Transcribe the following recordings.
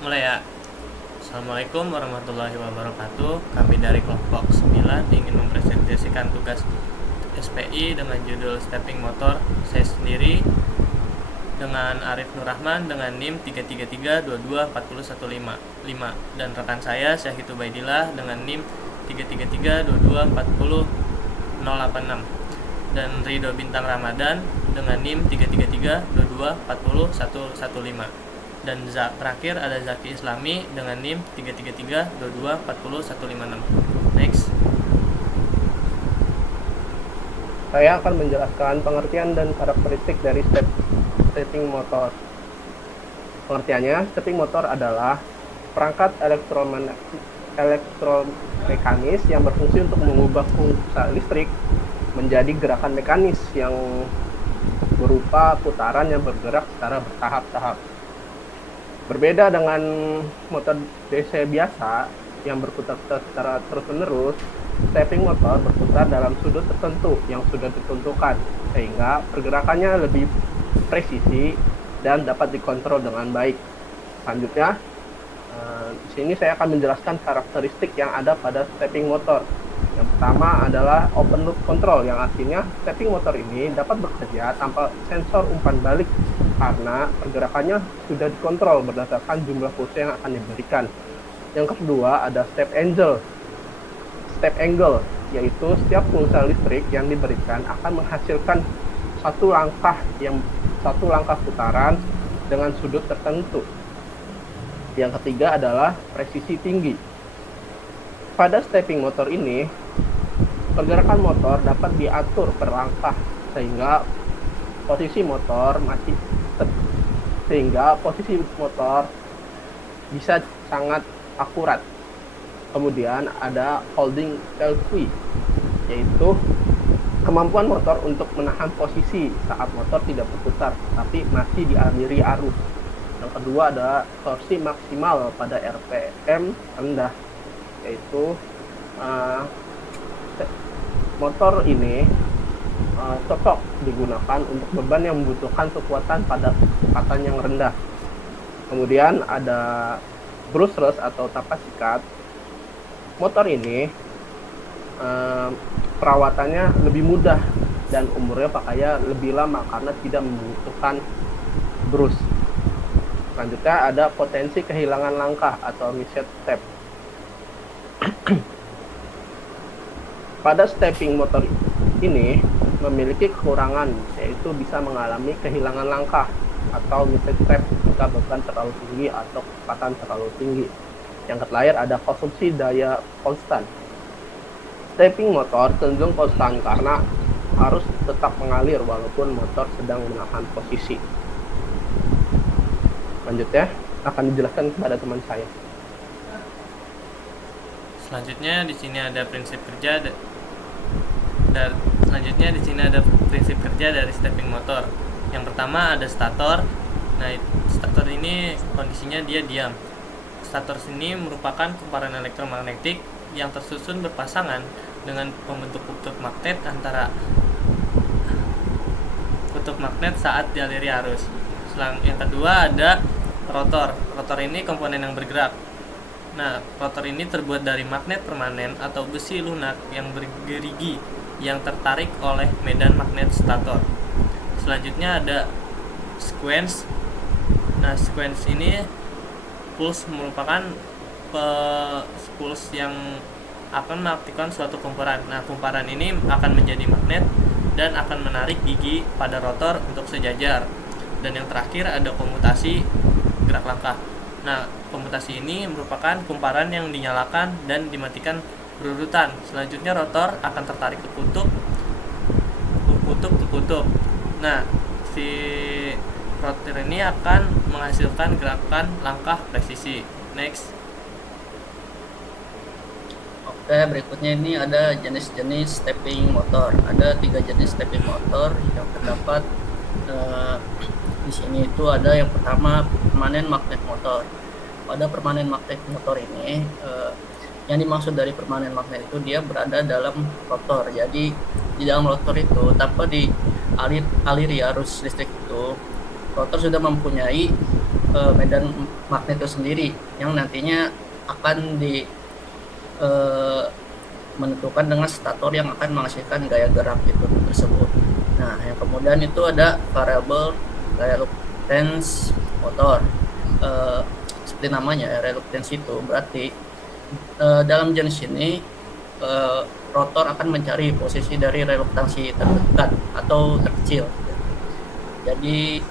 Mulai ya. Assalamualaikum warahmatullahi wabarakatuh. Kami dari kelompok 9 ingin mempresentasikan tugas SPI dengan judul Stepping Motor. Saya sendiri dengan Arif Nur Rahman dengan NIM 333224015 dan rekan saya Syahid Ubaidillah dengan NIM 333224086 dan Ridho Bintang Ramadan dengan NIM 333224015 dan terakhir ada Zaki Islami dengan NIM 333224015. Next. Saya akan menjelaskan pengertian dan karakteristik dari stepping motor. Pengertiannya, stepping motor adalah perangkat elektromekanis yang berfungsi untuk mengubah pulsa listrik menjadi gerakan mekanis yang berupa putaran yang bergerak secara bertahap-tahap. Berbeda dengan motor DC biasa yang berputar secara terus-menerus, stepping motor berputar dalam sudut tertentu yang sudah ditentukan, sehingga pergerakannya lebih presisi dan dapat dikontrol dengan baik. Selanjutnya, di sini saya akan menjelaskan karakteristik yang ada pada stepping motor. Yang pertama adalah open loop control, yang artinya stepping motor ini dapat bekerja tanpa sensor umpan balik karena pergerakannya sudah dikontrol berdasarkan jumlah pulsa yang akan diberikan. Yang kedua ada step angle, yaitu setiap pulsa listrik yang diberikan akan menghasilkan satu langkah putaran dengan sudut tertentu. Yang ketiga adalah presisi tinggi. Pada stepping motor ini, pergerakan motor dapat diatur per langkah sehingga posisi motor bisa sangat akurat. Kemudian ada holding LV, yaitu kemampuan motor untuk menahan posisi saat motor tidak berputar tapi masih dialiri arus. Yang kedua ada torsi maksimal pada RPM rendah, yaitu motor ini cocok digunakan untuk beban yang membutuhkan kekuatan pada kecepatan yang rendah. Kemudian ada brushless atau tapak sikat. Motor ini perawatannya lebih mudah dan umurnya pakainya lebih lama karena tidak membutuhkan brus. Selanjutnya ada potensi kehilangan langkah atau misset step. Pada stepping motor ini memiliki kekurangan, yaitu bisa mengalami kehilangan langkah atau misset step jika beban terlalu tinggi atau kecepatan terlalu tinggi. Yang terakhir ada konsumsi daya konstan. Stepping motor cenderung konstan karena harus tetap mengalir walaupun motor sedang menahan posisi. Lanjutnya akan dijelaskan kepada teman saya. Selanjutnya di sini ada prinsip kerja dari stepping motor. Yang pertama ada stator. Nah, stator ini kondisinya dia diam. Stator sini merupakan kumparan elektromagnetik yang tersusun berpasangan dengan pembentuk kutub magnet antara kutub magnet saat dialiri arus. Yang kedua ada rotor. Rotor ini komponen yang bergerak. Nah, rotor ini terbuat dari magnet permanen atau besi lunak yang bergerigi yang tertarik oleh medan magnet stator. Selanjutnya ada sequence. Nah, sequence ini pulse merupakan pulse yang akan mengaktifkan suatu kumparan. Nah, kumparan ini akan menjadi magnet dan akan menarik gigi pada rotor untuk sejajar. Dan yang terakhir ada komutasi gerak langkah. Nah, komutasi ini merupakan kumparan yang dinyalakan dan dimatikan berurutan. Selanjutnya rotor akan tertarik ke kutub. Nah, si rotor ini akan menghasilkan gerakan langkah presisi. Next. Oke, berikutnya ini ada jenis-jenis stepping motor. Ada 3 jenis stepping motor yang terdapat di sini. Itu ada yang pertama permanen magnet motor. Pada permanen magnet motor ini yang dimaksud dari permanen magnet itu dia berada dalam rotor. Jadi di dalam rotor itu tanpa dialiri arus listrik itu rotor sudah mempunyai medan magnet itu sendiri yang nantinya akan menentukan dengan stator yang akan menghasilkan gaya gerak itu tersebut. Nah, yang kemudian itu ada variable reluctance motor. Seperti namanya, reluctance itu berarti dalam jenis ini rotor akan mencari posisi dari reluktansi terdekat atau terkecil. Jadi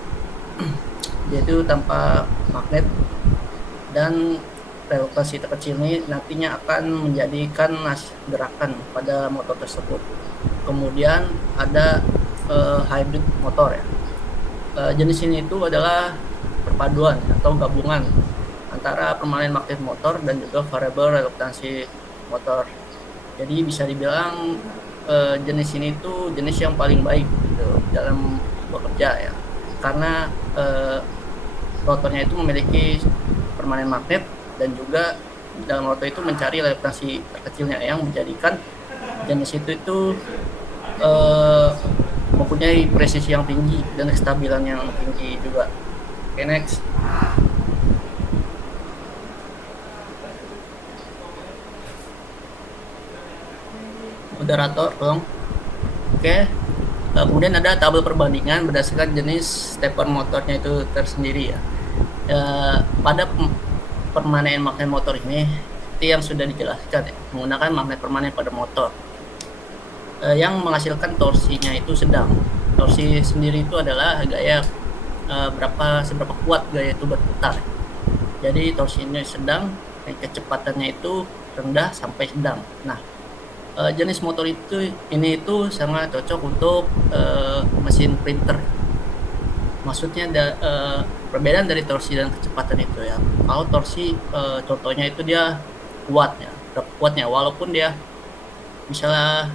dia itu tanpa magnet, dan reluktansi terkecil ini nantinya akan menjadikan gerakan pada motor tersebut. Kemudian ada hybrid motor ya. Jenis ini itu adalah perpaduan atau gabungan antara permanen magnet motor dan juga variable reluktansi motor. Jadi bisa dibilang jenis ini tuh jenis yang paling baik gitu dalam bekerja ya, karena rotornya itu memiliki permanen magnet dan juga dalam rotor itu mencari reluktansi terkecilnya yang menjadikan jenis itu mempunyai presisi yang tinggi dan kestabilan yang tinggi juga. Oke, next. Moderator, tolong. Oke. Kemudian ada tabel perbandingan berdasarkan jenis stepper motornya itu tersendiri ya. Pada permanen magnet motor ini seperti yang sudah dijelaskan ya, menggunakan magnet permanen pada motor yang menghasilkan torsinya itu sedang. Torsi sendiri itu adalah gaya seberapa kuat gaya itu berputar. Jadi torsinya sedang dan kecepatannya itu rendah sampai sedang. Nah, jenis motor ini sangat cocok untuk mesin printer. Maksudnya perbedaan dari torsi dan kecepatan itu ya. Kalau torsi contohnya itu dia kuatnya walaupun dia misalnya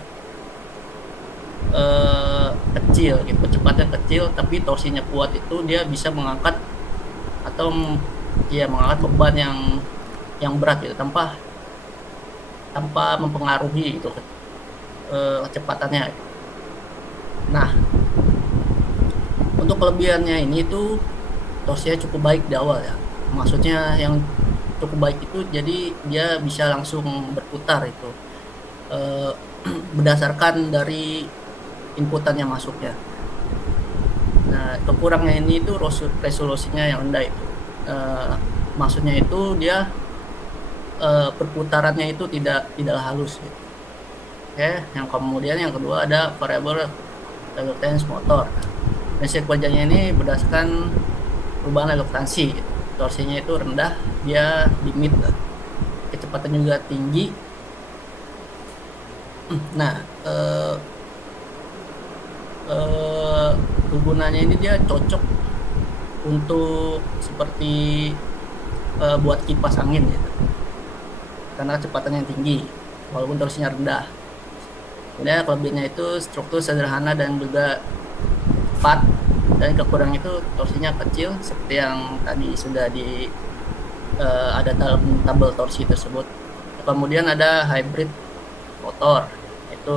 kecil gitu, kecepatan kecil tapi torsinya kuat, itu dia bisa mengangkat atau mengangkat beban yang berat gitu tanpa mempengaruhi gitu kecepatannya. Nah, untuk kelebihannya ini tuh torsinya cukup baik di awal ya. Maksudnya yang cukup baik itu jadi dia bisa langsung berputar itu berdasarkan dari inputan yang masuk ya. Nah, kekurangannya ini itu resolusinya yang rendah itu. Maksudnya itu dia perputarannya itu tidak halus gitu. Oke, yang kedua ada variable reluctance motor. Prinsip kerjanya ini berdasarkan perubahan reluktansi. Torsinya itu rendah, dia di mid, kecepatan juga tinggi. Nah, kegunaannya ini dia cocok untuk seperti buat kipas angin gitu, karena kecepatannya tinggi walaupun torsinya rendah. Kemudian kelebihannya itu struktur sederhana dan juga cepat, dan kekurangan itu torsinya kecil seperti yang tadi sudah ada dalam tabel torsi tersebut. Kemudian ada hybrid motor, itu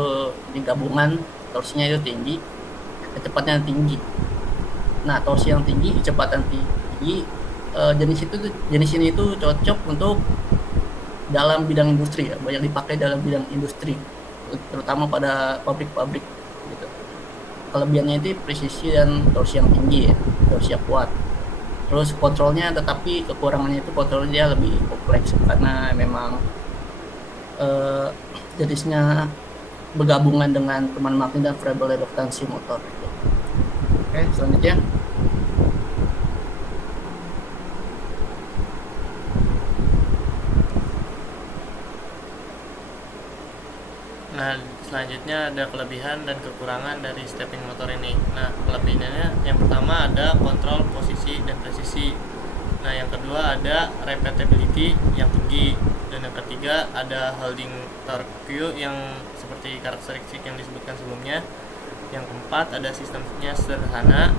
di gabungan, torsinya itu tinggi, kecepatannya tinggi. Nah, torsi yang tinggi, kecepatan tinggi, jenis ini itu cocok untuk dalam bidang industri ya, banyak dipakai dalam bidang industri, terutama pada pabrik-pabrik gitu. Kelebihannya itu presisi dan torsi yang tinggi ya, torsi yang kuat. Terus kontrolnya, tetapi kekurangannya itu kontrolnya dia lebih kompleks karena memang jenisnya bergabungan dengan permanen magnet dan variable reluktansi motor gitu. Oke, selanjutnya. Nah, selanjutnya ada kelebihan dan kekurangan dari stepping motor ini. Nah, kelebihannya yang pertama ada kontrol posisi dan presisi. Nah, yang kedua ada repeatability yang tinggi, dan yang ketiga ada holding torque yang seperti karakteristik yang disebutkan sebelumnya. Yang keempat ada sistemnya sederhana,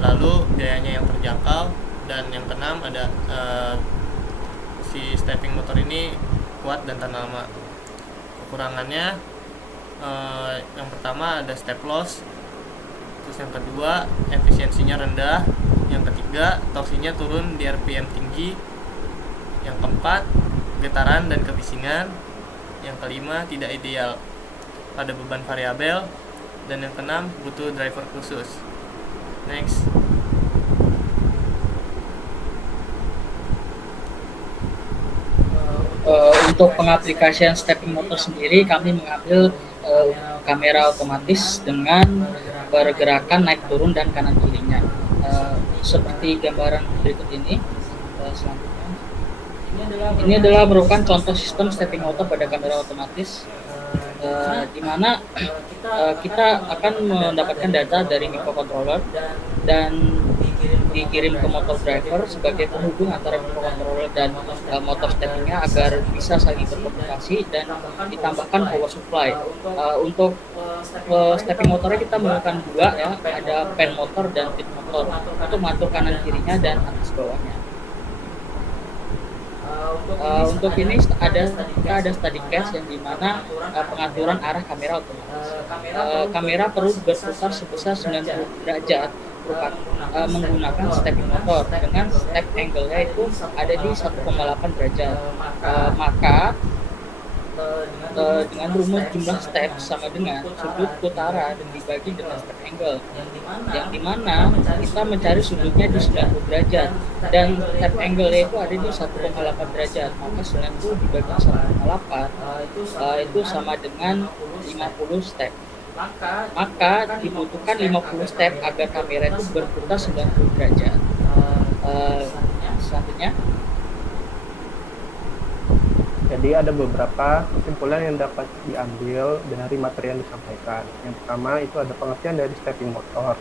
lalu biayanya yang terjangkau, dan yang keenam ada si stepping motor ini kuat dan tahan lama. Kekurangannya yang pertama ada step loss, terus yang kedua efisiensinya rendah, Yang ketiga, torsinya turun di RPM tinggi. Yang keempat, getaran dan kebisingan. Yang kelima, tidak ideal pada beban variabel. Dan yang keenam, butuh driver khusus. Next. Untuk pengaplikasian stepping motor sendiri, kami mengambil kamera otomatis dengan pergerakan naik turun dan kanan kirinya. Seperti gambaran berikut ini. Selanjutnya, ini adalah merupakan contoh sistem stepping motor pada kamera otomatis, di mana kita akan mendapatkan data dari microcontroller dan dikirim ke motor driver sebagai penghubung antara microcontroller dan motor steppingnya agar bisa saling berkomunikasi, dan ditambahkan power supply. Untuk stepping motornya kita menggunakan dua ya, ada pen motor dan tip motor untuk mengatur kanan kirinya dan atas bawahnya. Untuk ini kita ada steady cast yang dimana pengaturan arah kamera otomatis. Kamera perlu berputar sebesar 90 derajat menggunakan stepping motor dengan step angle-nya itu ada di 1,8 derajat. Maka dengan rumus jumlah step sama dengan sudut putaran dan dibagi dengan step angle, yang dimana kita mencari sudutnya di 90 derajat dan step angle-nya itu ada di 1,8 derajat. Maka 90 dibagi 1,8 itu sama dengan 50 step. Maka dibutuhkan 50 step agar kamera itu berputar 90 derajat. Selanjutnya, Jadi ada beberapa kesimpulan yang dapat diambil dari materi yang disampaikan. Yang pertama itu ada pengertian dari stepping motor.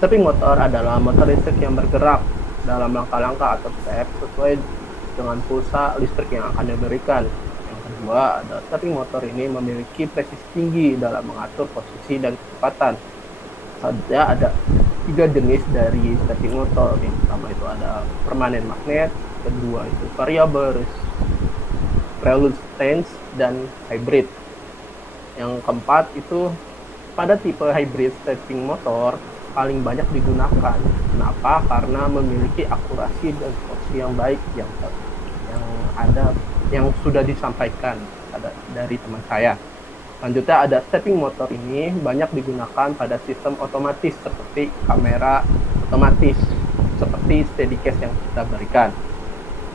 Stepping motor adalah motor listrik yang bergerak dalam langkah-langkah atau step sesuai dengan pulsa listrik yang akan diberikan. Yang kedua, ada stepping motor ini memiliki presisi tinggi dalam mengatur posisi dan kecepatan. Ada 3 jenis dari stepping motor. Yang pertama itu ada permanen magnet, kedua itu variable resistance, dan hybrid. Yang keempat itu pada tipe hybrid stepping motor paling banyak digunakan. Kenapa? Karena memiliki akurasi dan posisi yang baik yang sudah disampaikan dari teman saya. Selanjutnya ada stepping motor ini banyak digunakan pada sistem otomatis seperti kamera otomatis, seperti steadicast yang kita berikan.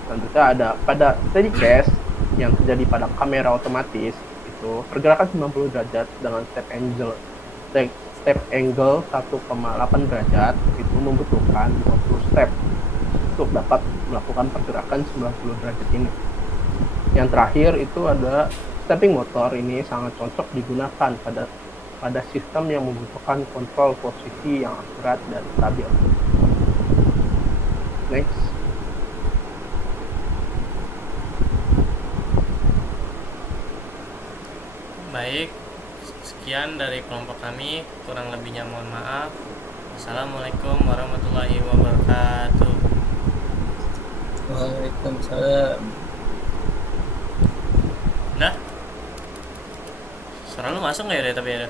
Selanjutnya ada pada steadicast yang terjadi pada kamera otomatis itu pergerakan 90 derajat dengan step angle 1,8 derajat itu membutuhkan 50 step untuk dapat melakukan pergerakan 90 derajat ini. Yang terakhir itu ada stepping motor ini sangat cocok digunakan pada sistem yang membutuhkan kontrol posisi yang akurat dan stabil. Next. Baik, sekian dari kelompok kami, kurang lebihnya mohon maaf. Assalamualaikum warahmatullahi wabarakatuh. Waalaikumsalam. Nah, suara lu masuk nggak ya tapi ya?